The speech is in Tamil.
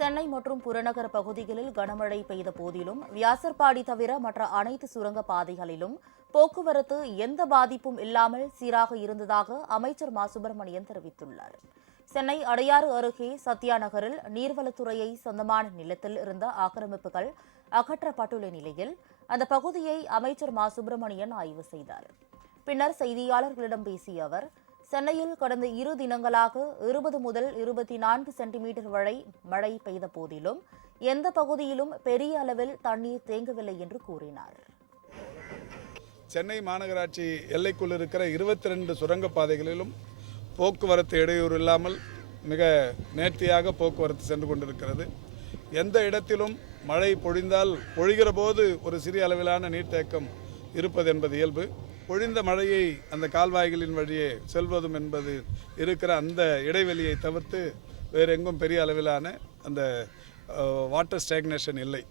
சென்னை மற்றும் புறநகர் பகுதிகளில் கனமழை பெய்த போதிலும் வியாசர்பாடி தவிர மற்ற அனைத்து சுரங்க பாதைகளிலும் போக்குவரத்து எந்த பாதிப்பும் இல்லாமல் சீராக இருந்ததாக அமைச்சர் மா சுப்பிரமணியன் தெரிவித்துள்ளார். சென்னை அடையாறு அருகே சத்யா நகரில் நீர்வளத்துறையை சொந்தமான நிலத்தில் இருந்த ஆக்கிரமிப்புகள் அகற்றப்பட்டுள்ள நிலையில் அந்த பகுதியை அமைச்சர் மா சுப்பிரமணியன் ஆய்வு செய்தார். பின்னர் செய்தியாளர்களிடம் பேசிய அவர், சென்னையில் கடந்த 2 தினங்களாக 20 முதல் 24 சென்டிமீட்டர் வரை மழை பெய்த போதிலும் எந்த பகுதியிலும் பெரிய அளவில் தண்ணீர் தேங்கவில்லை என்று கூறினார். சென்னை மாநகராட்சி எல்லைக்குள் இருக்கிற 22 சுரங்கப்பாதைகளிலும் போக்குவரத்து இடையூறு இல்லாமல் மிக நேர்த்தியாக போக்குவரத்து சென்று கொண்டிருக்கிறது. எந்த இடத்திலும் மழை பொழிந்தால் பொழிகிற போது ஒரு சிறிய அளவிலான நீர்த்தேக்கம் இருப்பது என்பது இயல்பு. பொழிந்த மழையை அந்த கால்வாய்களின் வழியே செல்வதும் என்பது இருக்கிற அந்த இடைவெளியை தவிர்த்து வேறு எங்கும் பெரிய அளவிலான அந்த வாட்டர் ஸ்டாக்னேஷன் இல்லை.